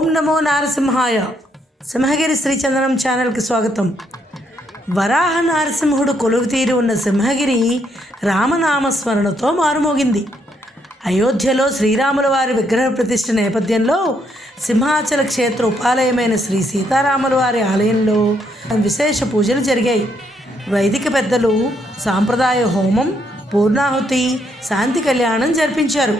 ఓం నమో నారసింహాయ. సింహగిరి శ్రీచందనం ఛానల్కి స్వాగతం. వరాహ నారసింహుడు కొలువు తీరి ఉన్న సింహగిరి రామనామస్మరణతో మారుమోగింది. అయోధ్యలో శ్రీరాముల వారి విగ్రహ ప్రతిష్ఠ నేపథ్యంలో సింహాచల క్షేత్ర ఉపాలయమైన శ్రీ సీతారాముల వారి ఆలయంలో విశేష పూజలు జరిగాయి. వైదిక పెద్దలు సాంప్రదాయ హోమం పూర్ణాహుతి శాంతి కళ్యాణం జరిపించారు.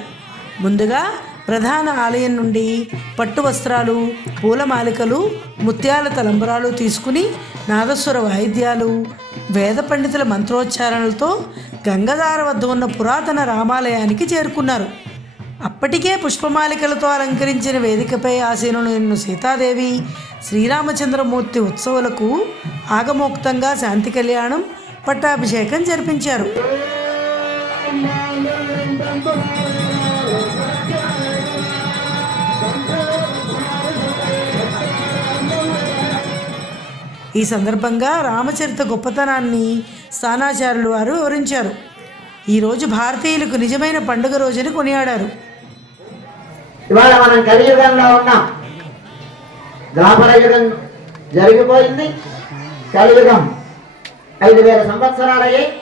ముందుగా ప్రధాన ఆలయం నుండి పట్టు వస్త్రాలు పూలమాలికలు ముత్యాల తలంబరాలు తీసుకుని నాదస్వర వాయిద్యాలు వేద పండితుల మంత్రోచ్చారణలతో గంగధార వద్ద ఉన్న పురాతన రామాలయానికి చేరుకున్నారు. అప్పటికే పుష్పమాలికలతో అలంకరించిన వేదికపై ఆసీనులైన సీతాదేవి శ్రీరామచంద్రమూర్తి ఉత్సవాలకు ఆగమోక్తంగా శాంతి కళ్యాణం పట్టాభిషేకం జరిపించారు. ఈ సందర్భంగా రామచరిత గొప్పతనాన్ని స్థానాచార్యులు వారు వివరించారు. ఈరోజు భారతీయులకు నిజమైన పండుగ రోజుని కొనియాడారు. ఇవాళ మనం కలియుగంలో ఉన్నాం. ద్వాపర యుగం జరిగిపోయింది. కలియుగం ఐదు వేల సంవత్సరాలయ్యాయి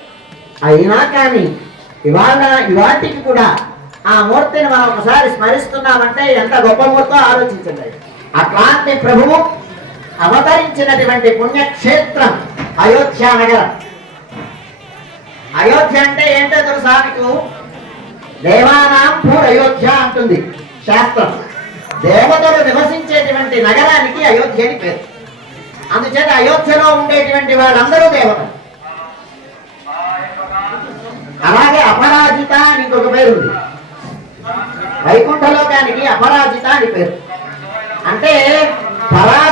అయినా కానీ ఇవాళ ఇవాటికి కూడా ఆ మూర్తిని మనం ఒకసారి స్మరిస్తున్నామంటే ఎంత గొప్ప మూర్తో ఆలోచించండి. అట్లాంటి ప్రభువు అవతరించినటువంటి పుణ్యక్షేత్రం అయోధ్య నగరం. అయోధ్య అంటే ఏంటో తెలుసా మీకు దేవానాం పూర్ అయోధ్య అంటుంది శాస్త్రం. దేవతలు నివసించేటువంటి నగరానికి అయోధ్య అని పేరు. అందుచేత అయోధ్యలో ఉండేటువంటి వాళ్ళందరూ దేవతలు. అలాగే అపరాజిత అని ఇంకొక పేరు ఉంది. వైకుంఠలోకానికి అపరాజిత అని పేరు. అంటే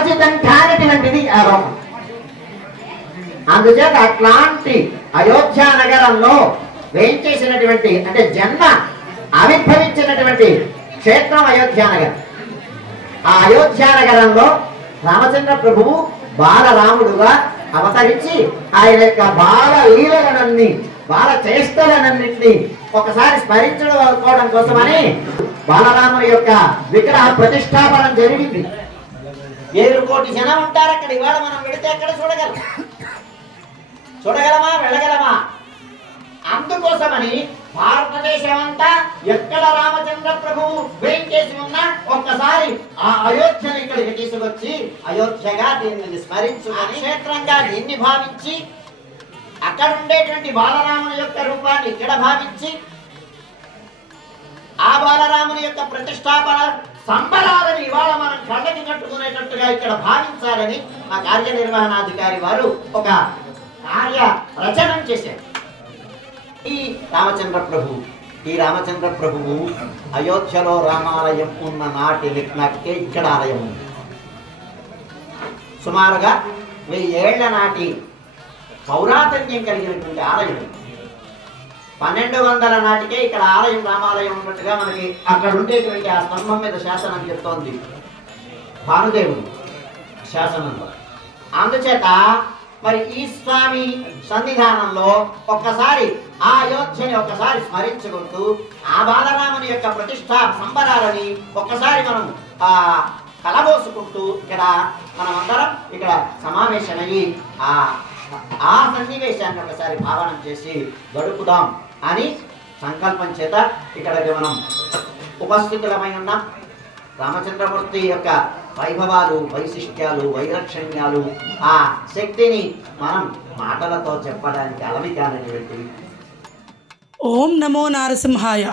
పరాజితం కానటువంటిది ఆ అందుచేత అట్లాంటి అయోధ్య నగరంలో వేయించేసినటువంటి అంటే జన్మ ఆవిర్భవించినటువంటి క్షేత్రం అయోధ్య నగరం. ఆ అయోధ్య నగరంలో రామచంద్ర ప్రభువు బాలరాముడుగా అవతరించి ఆయన యొక్క బాల లీలలనన్ని బాల చేష్టలనన్నింటినీ ఒకసారి స్మరించడం అనుకోవడం కోసమని బాలరాముని యొక్క విగ్రహ ప్రతిష్టాపనం జరిగింది. ఏడు కోటి జనం ఉంటారు అక్కడ. ఇవాళ మనం వెళితే అక్కడ చూడగలం? చూడగలమా? వెళ్ళగలమా? అందుకోసమని భారతదేశం అంతా ఎక్కడ రామచంద్ర ప్రభువు వేయించేసి ఉన్నా ఒక్కసారి ఆ అయోధ్యను ఇక్కడికి తీసుకొచ్చి అయోధ్యగా దీనిని స్మరించు క్షేత్రంగా దీన్ని భావించి అక్కడ ఉండేటువంటి బాలరాముని యొక్క రూపాన్ని ఇక్కడ భావించి ఆ బాలరాముని యొక్క ప్రతిష్టాపన సంబరాలని ఇవాళ మనం కళ్ళకి కట్టుకునేటట్టుగా ఇక్కడ భావించాలని ఆ కార్యనిర్వహణాధికారి వారు ఒక కార్య రచనం చేశారు. ఈ రామచంద్ర ప్రభు ఈ రామచంద్ర ప్రభువు అయోధ్యలో రామాలయం ఉన్న నాటి నాటికే ఇక్కడ ఆలయం ఉంది. సుమారుగా వెయ్యి ఏళ్ళ నాటి పౌరాతన్యం కలిగినటువంటి ఆలయం పన్నెండు వందల నాటికే ఇక్కడ ఆలయం రామాలయం ఉన్నట్టుగా మనకి అక్కడ ఉండేటువంటి ఆ స్తంభం మీద శాసనం చెప్తోంది. భానుదేవుడు శాసనంలో. అందుచేత మరి ఈ స్వామి సన్నిధానంలో ఒక్కసారి ఆ అయోధ్యని ఒక్కసారి స్మరించుకుంటూ ఆ బాలరాముని యొక్క ప్రతిష్టా సంబరాలని ఒక్కసారి మనం ఆ కలబోసుకుంటూ ఇక్కడ మనమందరం ఇక్కడ సమావేశమయ్యి ఆ ఆ సన్నివేశాన్ని ఒకసారి భావనం చేసి గడుపుదాం అని సంకల్పం చేత ఇక్కడికి మనం ఉపస్థితులమై ఉన్నాం రామచంద్రమూర్తి యొక్క వైభవాలు వైశిష్ట్యాలు వైలక్షణ్యాలు ఆ శక్తిని మనం మాటలతో చెప్పడానికి అలవి కానటువంటివి ఓం నమో నారసింహాయ.